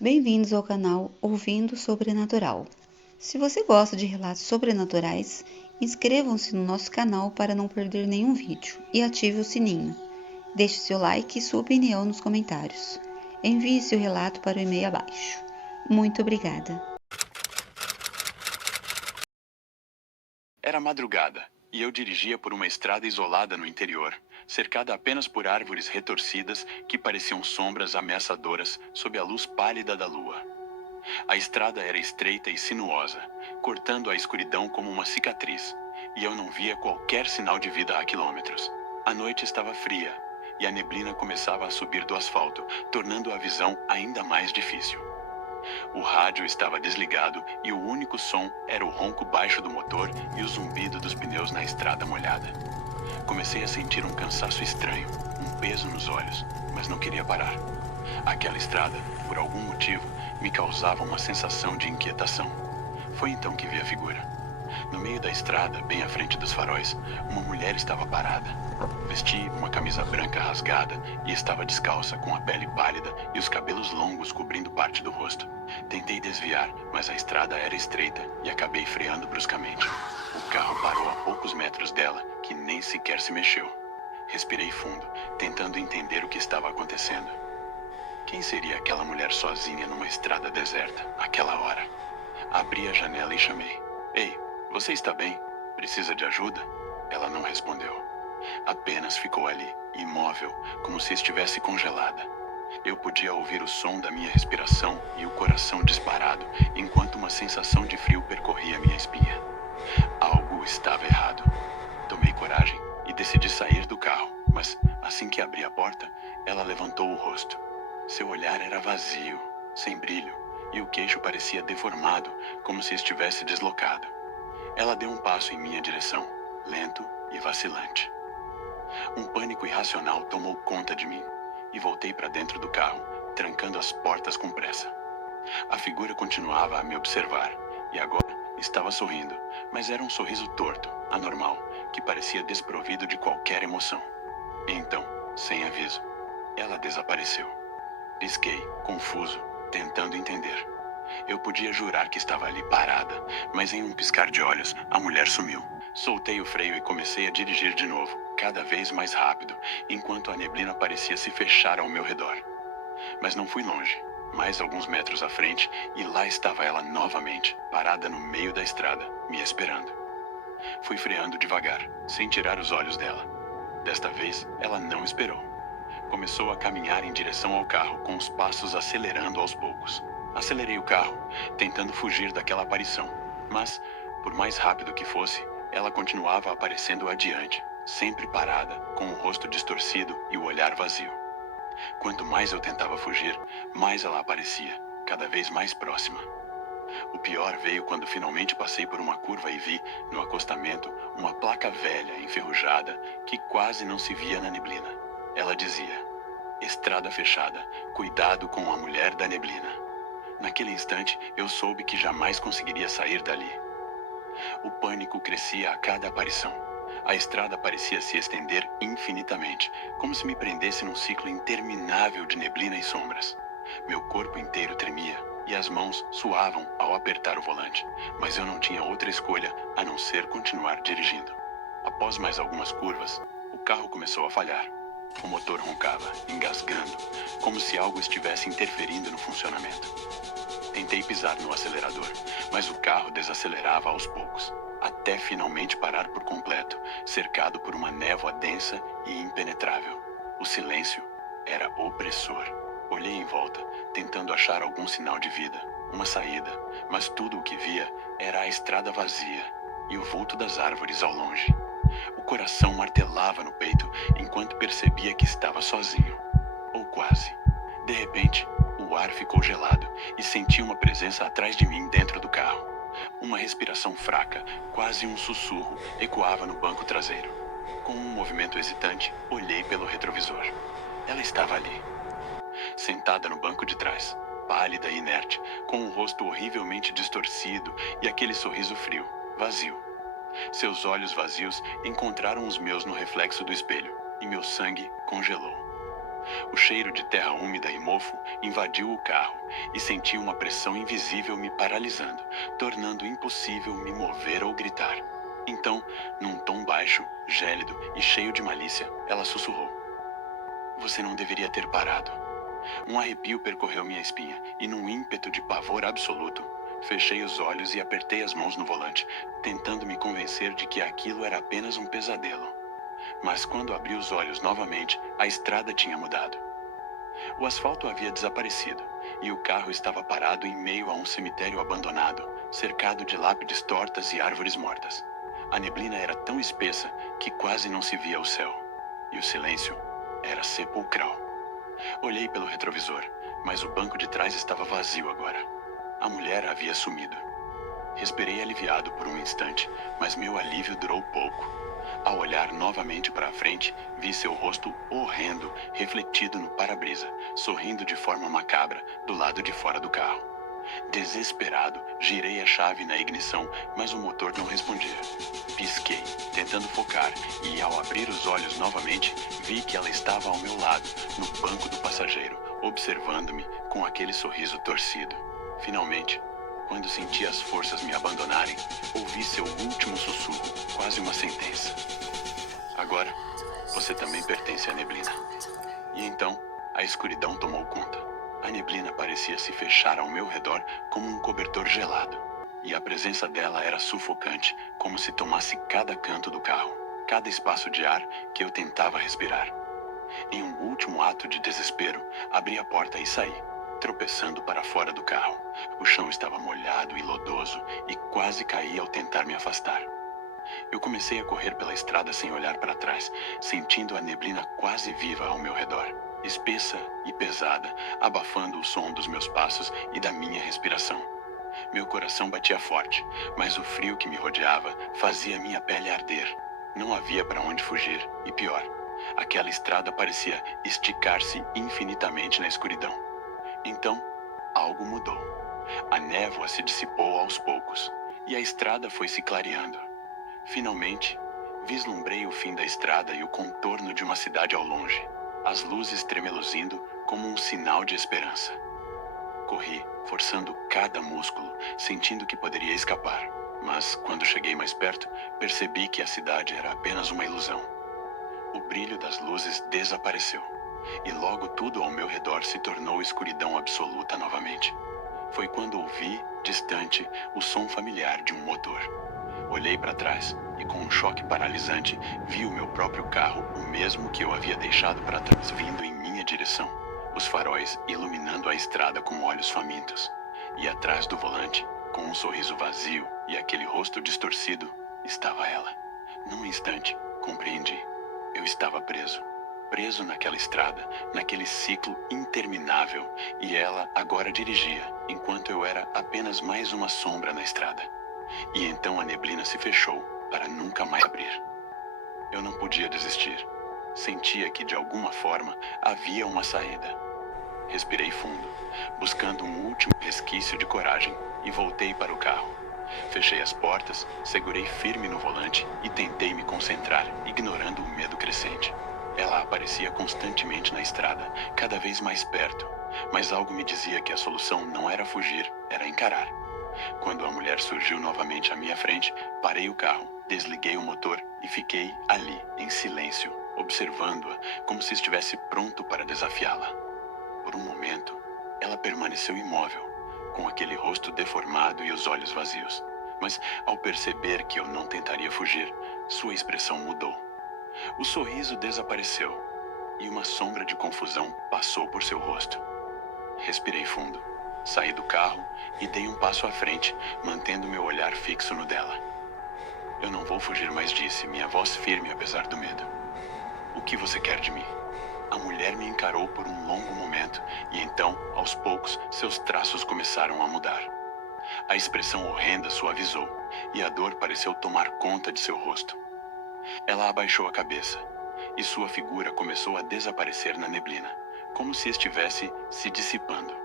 Bem-vindos ao canal Ouvindo Sobrenatural. Se você gosta de relatos sobrenaturais, inscrevam-se no nosso canal para não perder nenhum vídeo e ative o sininho. Deixe seu like e sua opinião nos comentários. Envie seu relato para o e-mail abaixo. Muito obrigada. Era madrugada, e eu dirigia por uma estrada isolada no interior, cercada apenas por árvores retorcidas que pareciam sombras ameaçadoras sob a luz pálida da lua. A estrada era estreita e sinuosa, cortando a escuridão como uma cicatriz, e eu não via qualquer sinal de vida a quilômetros. A noite estava fria, e a neblina começava a subir do asfalto, tornando a visão ainda mais difícil. O rádio estava desligado e o único som era o ronco baixo do motor e o zumbido dos pneus na estrada molhada. Comecei a sentir um cansaço estranho, um peso nos olhos, mas não queria parar. Aquela estrada, por algum motivo, me causava uma sensação de inquietação. Foi então que vi a figura. No meio da estrada, bem à frente dos faróis, uma mulher estava parada. Vestia uma camisa branca rasgada e estava descalça, com a pele pálida e os cabelos longos cobrindo parte do rosto. Tentei desviar, mas a estrada era estreita e acabei freando bruscamente. O carro parou a poucos metros dela, que nem sequer se mexeu. Respirei fundo, tentando entender o que estava acontecendo. Quem seria aquela mulher sozinha numa estrada deserta, àquela hora? Abri a janela e chamei. Ei, você está bem? Precisa de ajuda? Ela não respondeu. Apenas ficou ali, imóvel, como se estivesse congelada. Eu podia ouvir o som da minha respiração e o coração disparado, enquanto uma sensação de frio percorria minha espinha. Algo estava errado. Tomei coragem e decidi sair do carro, mas assim que abri a porta, ela levantou o rosto. Seu olhar era vazio, sem brilho, e o queixo parecia deformado, como se estivesse deslocado. Ela deu um passo em minha direção, lento e vacilante. Um pânico irracional tomou conta de mim, e voltei para dentro do carro, trancando as portas com pressa. A figura continuava a me observar, e agora estava sorrindo, mas era um sorriso torto, anormal, que parecia desprovido de qualquer emoção. Então, sem aviso, ela desapareceu. Pisquei, confuso, tentando entender. Eu podia jurar que estava ali parada, mas em um piscar de olhos, a mulher sumiu. Soltei o freio e comecei a dirigir de novo, cada vez mais rápido, enquanto a neblina parecia se fechar ao meu redor. Mas não fui longe. Mais alguns metros à frente, e lá estava ela novamente, parada no meio da estrada, me esperando. Fui freando devagar, sem tirar os olhos dela. Desta vez, ela não esperou. Começou a caminhar em direção ao carro, com os passos acelerando aos poucos. Acelerei o carro, tentando fugir daquela aparição. Mas, por mais rápido que fosse, ela continuava aparecendo adiante, sempre parada, com o rosto distorcido e o olhar vazio. Quanto mais eu tentava fugir, mais ela aparecia, cada vez mais próxima. O pior veio quando finalmente passei por uma curva e vi, no acostamento, uma placa velha, enferrujada, que quase não se via na neblina. Ela dizia: Estrada fechada, cuidado com a mulher da neblina. Naquele instante, eu soube que jamais conseguiria sair dali. O pânico crescia a cada aparição. A estrada parecia se estender infinitamente, como se me prendesse num ciclo interminável de neblina e sombras. Meu corpo inteiro tremia e as mãos suavam ao apertar o volante, mas eu não tinha outra escolha a não ser continuar dirigindo. Após mais algumas curvas, o carro começou a falhar. O motor roncava, engasgando, como se algo estivesse interferindo no funcionamento. Tentei pisar no acelerador, mas o carro desacelerava aos poucos, até finalmente parar por completo, cercado por uma névoa densa e impenetrável. O silêncio era opressor. Olhei em volta, tentando achar algum sinal de vida, uma saída, mas tudo o que via era a estrada vazia e o vulto das árvores ao longe. O coração martelava no peito enquanto percebia que estava sozinho, ou quase. De repente, o ar ficou gelado e senti uma presença atrás de mim dentro do carro. Uma respiração fraca, quase um sussurro, ecoava no banco traseiro. Com um movimento hesitante, olhei pelo retrovisor. Ela estava ali, sentada no banco de trás, pálida e inerte, com o rosto horrivelmente distorcido e aquele sorriso frio, vazio. Seus olhos vazios encontraram os meus no reflexo do espelho, e meu sangue congelou. O cheiro de terra úmida e mofo invadiu o carro e senti uma pressão invisível me paralisando, tornando impossível me mover ou gritar. Então, num tom baixo, gélido e cheio de malícia, ela sussurrou: "Você não deveria ter parado." Um arrepio percorreu minha espinha e, num ímpeto de pavor absoluto, fechei os olhos e apertei as mãos no volante, tentando me convencer de que aquilo era apenas um pesadelo. Mas quando abri os olhos novamente, a estrada tinha mudado. O asfalto havia desaparecido e o carro estava parado em meio a um cemitério abandonado, cercado de lápides tortas e árvores mortas. A neblina era tão espessa que quase não se via o céu, e o silêncio era sepulcral. Olhei pelo retrovisor, mas o banco de trás estava vazio agora. A mulher havia sumido. Respirei aliviado por um instante, mas meu alívio durou pouco. Ao olhar novamente para a frente, vi seu rosto horrendo refletido no para-brisa, sorrindo de forma macabra do lado de fora do carro. Desesperado, girei a chave na ignição, mas o motor não respondia. Pisquei, tentando focar, e ao abrir os olhos novamente, vi que ela estava ao meu lado, no banco do passageiro, observando-me com aquele sorriso torcido. Finalmente, quando senti as forças me abandonarem, ouvi seu último sussurro, quase uma sentença: "Agora, você também pertence à neblina." E então, a escuridão tomou conta. A neblina parecia se fechar ao meu redor como um cobertor gelado, e a presença dela era sufocante, como se tomasse cada canto do carro, cada espaço de ar que eu tentava respirar. Em um último ato de desespero, abri a porta e saí, tropeçando para fora do carro. O chão estava molhado e lodoso e quase caí ao tentar me afastar. Eu comecei a correr pela estrada sem olhar para trás, sentindo a neblina quase viva ao meu redor, espessa e pesada, abafando o som dos meus passos e da minha respiração. Meu coração batia forte, mas o frio que me rodeava fazia minha pele arder. Não havia para onde fugir, e pior, aquela estrada parecia esticar-se infinitamente na escuridão. Então, algo mudou. A névoa se dissipou aos poucos, e a estrada foi se clareando. Finalmente, vislumbrei o fim da estrada e o contorno de uma cidade ao longe, as luzes tremeluzindo como um sinal de esperança. Corri, forçando cada músculo, sentindo que poderia escapar, mas quando cheguei mais perto, percebi que a cidade era apenas uma ilusão. O brilho das luzes desapareceu, e logo tudo ao meu redor se tornou escuridão absoluta novamente. Foi quando ouvi, distante, o som familiar de um motor. Olhei para trás e, com um choque paralisante, vi o meu próprio carro, o mesmo que eu havia deixado para trás, vindo em minha direção, os faróis iluminando a estrada com olhos famintos. E atrás do volante, com um sorriso vazio e aquele rosto distorcido, estava ela. Num instante, compreendi. Eu estava preso. Preso naquela estrada, naquele ciclo interminável, e ela agora dirigia, enquanto eu era apenas mais uma sombra na estrada. E então a neblina se fechou, para nunca mais abrir. Eu não podia desistir. Sentia que, de alguma forma, havia uma saída. Respirei fundo, buscando um último resquício de coragem, e voltei para o carro. Fechei as portas, segurei firme no volante e tentei me concentrar, ignorando o medo crescente. Ela aparecia constantemente na estrada, cada vez mais perto, mas algo me dizia que a solução não era fugir, era encarar. Quando a mulher surgiu novamente à minha frente, parei o carro, desliguei o motor e fiquei ali, em silêncio, observando-a como se estivesse pronto para desafiá-la. Por um momento, ela permaneceu imóvel, com aquele rosto deformado e os olhos vazios. Mas, ao perceber que eu não tentaria fugir, sua expressão mudou. O sorriso desapareceu e uma sombra de confusão passou por seu rosto. Respirei fundo. Saí do carro e dei um passo à frente, mantendo meu olhar fixo no dela. "Eu não vou fugir mais", disse, minha voz firme apesar do medo. "O que você quer de mim?" A mulher me encarou por um longo momento e então, aos poucos, seus traços começaram a mudar. A expressão horrenda suavizou e a dor pareceu tomar conta de seu rosto. Ela abaixou a cabeça e sua figura começou a desaparecer na neblina, como se estivesse se dissipando.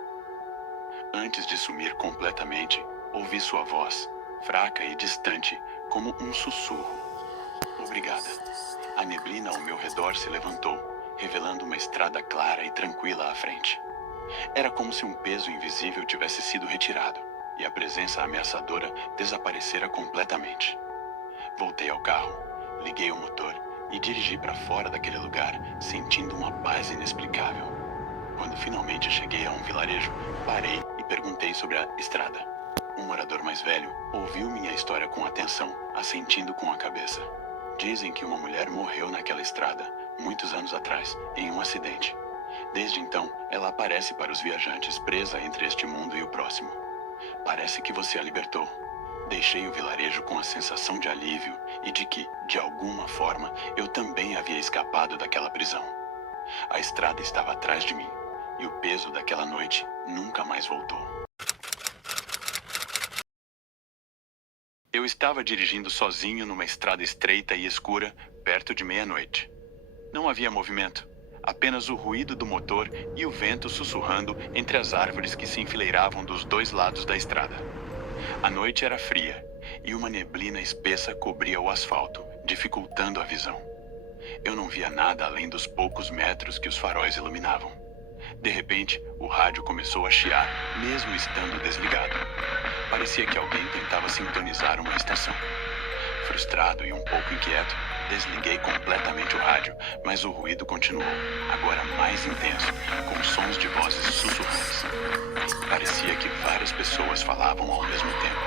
Antes de sumir completamente, ouvi sua voz, fraca e distante, como um sussurro. "Obrigada." A neblina ao meu redor se levantou, revelando uma estrada clara e tranquila à frente. Era como se um peso invisível tivesse sido retirado e a presença ameaçadora desaparecera completamente. Voltei ao carro, liguei o motor e dirigi para fora daquele lugar, sentindo uma paz inexplicável. Quando finalmente cheguei a um vilarejo, parei e perguntei sobre a estrada. Um morador mais velho ouviu minha história com atenção, assentindo com a cabeça. Dizem que uma mulher morreu naquela estrada, muitos anos atrás, em um acidente. Desde então, ela aparece para os viajantes presa entre este mundo e o próximo. Parece que você a libertou. Deixei o vilarejo com a sensação de alívio e de que, de alguma forma, eu também havia escapado daquela prisão. A estrada estava atrás de mim, e o peso daquela noite nunca mais voltou. Eu estava dirigindo sozinho numa estrada estreita e escura, perto de meia-noite. Não havia movimento, apenas o ruído do motor e o vento sussurrando entre as árvores que se enfileiravam dos dois lados da estrada. A noite era fria, e uma neblina espessa cobria o asfalto, dificultando a visão. Eu não via nada além dos poucos metros que os faróis iluminavam. De repente, o rádio começou a chiar, mesmo estando desligado. Parecia que alguém tentava sintonizar uma estação. Frustrado e um pouco inquieto, desliguei completamente o rádio, mas o ruído continuou, agora mais intenso, com sons de vozes sussurrantes. Parecia que várias pessoas falavam ao mesmo tempo,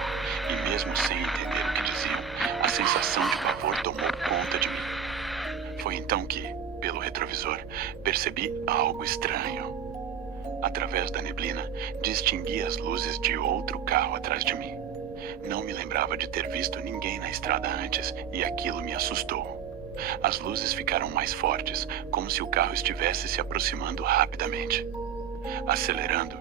e mesmo sem entender o que diziam, a sensação de pavor tomou conta de mim. Foi então que, pelo retrovisor, percebi algo estranho. Através da neblina, distingui as luzes de outro carro atrás de mim. Não me lembrava de ter visto ninguém na estrada antes, e aquilo me assustou. As luzes ficaram mais fortes, como se o carro estivesse se aproximando rapidamente. Acelerando,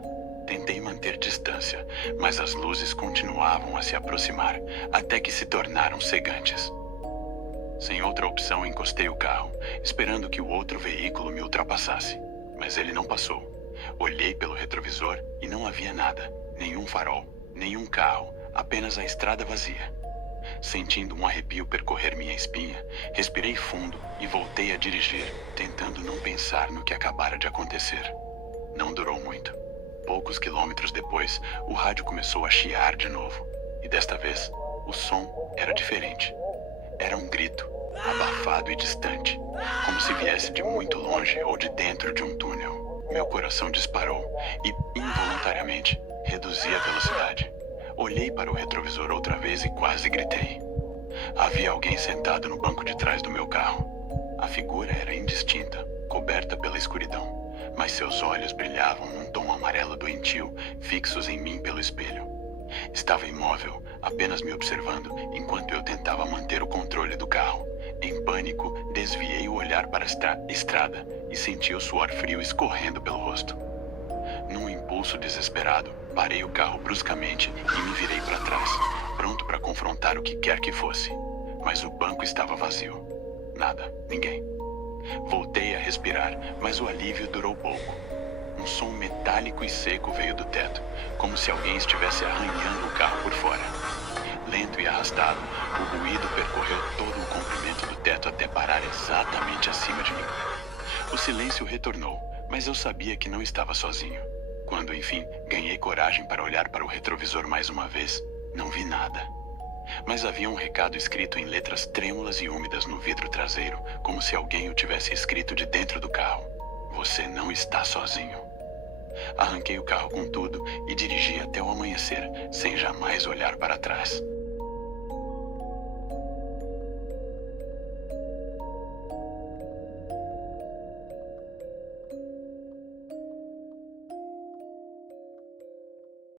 tentei manter distância, mas as luzes continuavam a se aproximar, até que se tornaram cegantes. Sem outra opção, encostei o carro, esperando que o outro veículo me ultrapassasse. Mas ele não passou. Olhei pelo retrovisor e não havia nada, nenhum farol, nenhum carro, apenas a estrada vazia. Sentindo um arrepio percorrer minha espinha, respirei fundo e voltei a dirigir, tentando não pensar no que acabara de acontecer. Não durou muito. Poucos quilômetros depois, o rádio começou a chiar de novo. E desta vez, o som era diferente. Era um grito, abafado e distante, como se viesse de muito longe ou de dentro de um túnel. Meu coração disparou e, involuntariamente, reduzi a velocidade. Olhei para o retrovisor outra vez e quase gritei. Havia alguém sentado no banco de trás do meu carro. A figura era indistinta, coberta pela escuridão, mas seus olhos brilhavam num tom amarelo doentio, fixos em mim pelo espelho. Estava imóvel, apenas me observando, enquanto eu tentava manter o controle do carro. Em pânico, desviei o olhar para a estrada e senti o suor frio escorrendo pelo rosto. Num impulso desesperado, parei o carro bruscamente e me virei para trás, pronto para confrontar o que quer que fosse. Mas o banco estava vazio. Nada, ninguém. Voltei a respirar, mas o alívio durou pouco. Um som metálico e seco veio do teto, como se alguém estivesse arranhando o carro por fora. Lento e arrastado, o ruído percorreu todo o comprimento do teto até parar exatamente acima de mim. O silêncio retornou, mas eu sabia que não estava sozinho. Quando, enfim, ganhei coragem para olhar para o retrovisor mais uma vez, não vi nada. Mas havia um recado escrito em letras trêmulas e úmidas no vidro traseiro, como se alguém o tivesse escrito de dentro do carro. Você não está sozinho. Arranquei o carro com tudo e dirigi até o amanhecer, sem jamais olhar para trás.